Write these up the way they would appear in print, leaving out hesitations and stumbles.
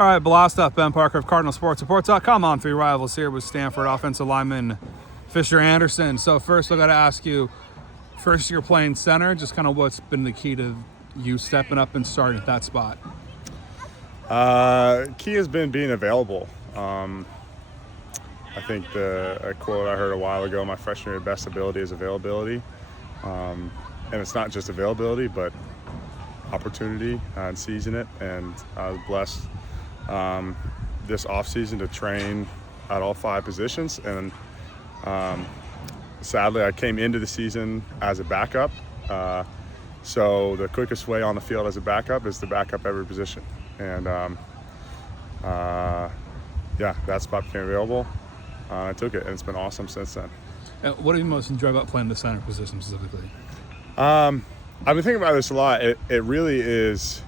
All right, blast up. Ben Parker of CardinalSportsReport.com on Three Rivals here with Stanford offensive lineman Fisher Anderson. So first I got to ask you, first year playing center, just kind of what's been the key to you stepping up and starting at that spot? Key has been being available. I think a quote I heard a while ago, my freshman year, best ability is availability. And it's not just availability, but opportunity and seizing it. And I was blessed this offseason to train at all 5 positions. And sadly, I came into the season as a backup. So the quickest way on the field as a backup is to back up every position. And that spot became available. I took it, and it's been awesome since then. What do you most enjoy about playing the center position specifically? I've been thinking about this a lot. It really is.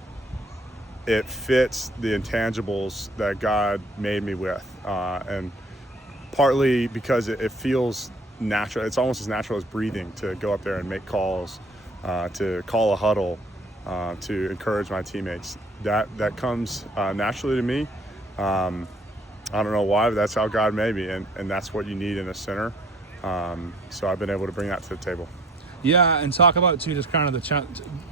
It fits the intangibles that God made me with, and partly because it feels natural. It's almost as natural as breathing to go up there and make calls, to call a huddle, to encourage my teammates. That comes naturally to me. I don't know why, but that's how God made me, and that's what you need in a center. So I've been able to bring that to the table. Yeah, and talk about, too, just kind of the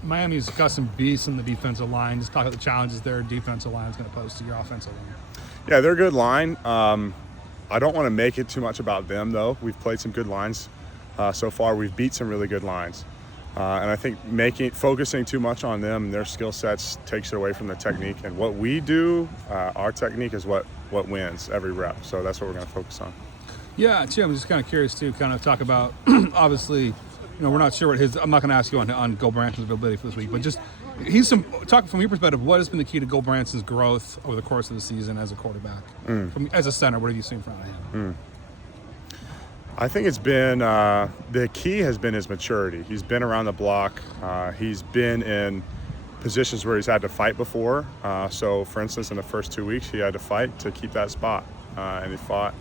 Miami's got some beasts in the defensive line. Just talk about the challenges their defensive line is going to pose to your offensive line. Yeah, they're a good line. I don't want to make it too much about them, though. We've played some good lines so far. We've beat some really good lines. And I think focusing too much on them and their skill sets takes it away from the technique. And what we do, our technique is what wins every rep. So that's what we're going to focus on. Yeah, too, I'm just kind of curious, too, kind of talk about, obviously, we're not sure what I'm not going to ask you on Go Branson's availability for this week, but just talk from your perspective, what has been the key to Go Branson's growth over the course of the season as a quarterback? As a center, what have you seen from him? I think it's been, the key has been his maturity. He's been around the block. He's been in positions where he's had to fight before. So, for instance, in the first 2 weeks, he had to fight to keep that spot, and he fought,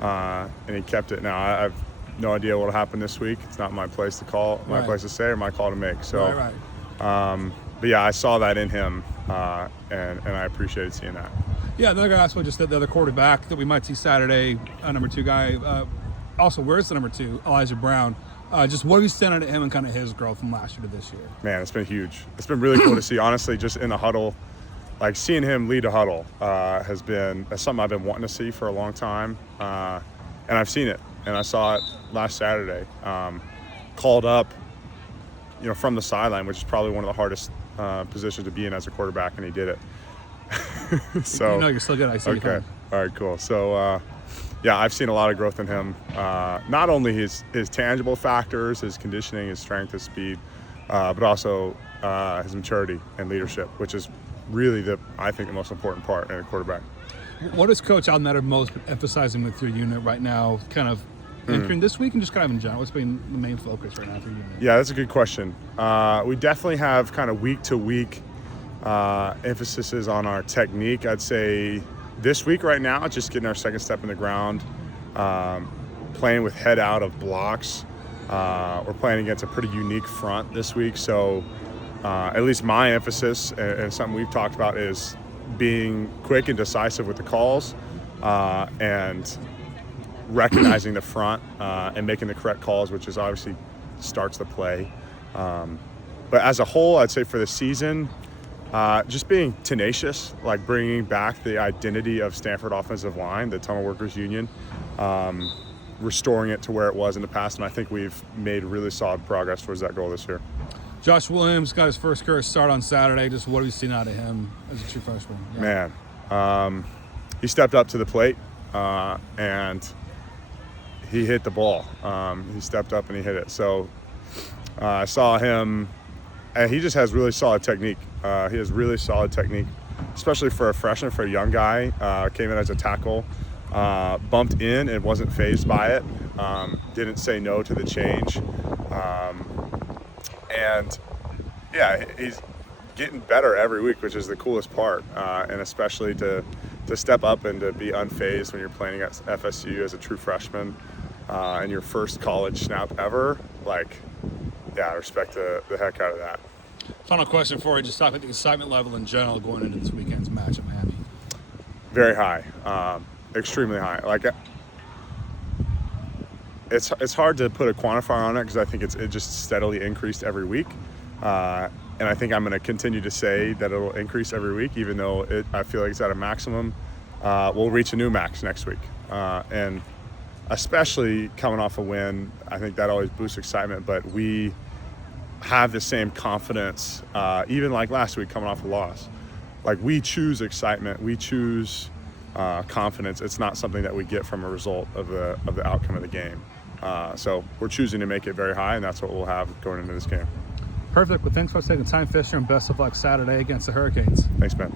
and he kept it. Now, I've no idea what will happen this week. It's not my place to call, my place to say, or my call to make. So, but yeah, I saw that in him, and I appreciated seeing that. Yeah, another guy, also just the other quarterback that we might see Saturday, number 2 guy. Also, where's the number 2, Elijah Brown? Just what have you seen out of him and kind of his growth from last year to this year? Man, it's been huge. It's been really cool to see, honestly, just in the huddle. Like, seeing him lead a huddle has been something I've been wanting to see for a long time, and I've seen it. And I saw it last Saturday, called up, from the sideline, which is probably one of the hardest positions to be in as a quarterback, and he did it. So you're still good. I see. Okay. All right. Cool. So, I've seen a lot of growth in him. Not only his tangible factors, his conditioning, his strength, his speed, but also his maturity and leadership, which is really I think the most important part in a quarterback. What is Coach Almeida most emphasizing with your unit right now, kind of entering this week and just kind of in general? What's been the main focus right now for your unit? Yeah, that's a good question. We definitely have kind of week-to-week emphases on our technique. I'd say this week right now, just getting our second step in the ground, playing with head out of blocks. We're playing against a pretty unique front this week, so at least my emphasis and something we've talked about is being quick and decisive with the calls, and recognizing the front and making the correct calls, which is obviously starts the play. But as a whole, I'd say for the season, just being tenacious, like bringing back the identity of Stanford offensive line, the Tunnel Workers Union, restoring it to where it was in the past, and I think we've made really solid progress towards that goal this year. Josh Williams got his first career start on Saturday. Just what have you seen out of him as a true freshman? Yeah. Man, he stepped up to the plate, and he hit the ball. He stepped up and he hit it. So I saw him, and he just has really solid technique. He has really solid technique, especially for a freshman, for a young guy. Came in as a tackle, bumped in and wasn't fazed by it. Didn't say no to the change. And yeah, he's getting better every week, which is the coolest part. And especially to step up and to be unfazed when you're playing at FSU as a true freshman, and your first college snap ever. I respect the heck out of that. Final question for you, just talk about the excitement level in general going into this weekend's match at Miami. very high, extremely high. Like, it's hard to put a quantifier on it because I think it just steadily increased every week. And I think I'm going to continue to say that it'll increase every week, even though I feel like it's at a maximum. We'll reach a new max next week. And especially coming off a win, I think that always boosts excitement, but we have the same confidence, even like last week coming off a loss. Like, we choose excitement, we choose confidence. It's not something that we get from a result of the outcome of the game. So we're choosing to make it very high, and that's what we'll have going into this game. Perfect. Well, thanks for taking time, Fisher, and best of luck Saturday against the Hurricanes. Thanks, Ben.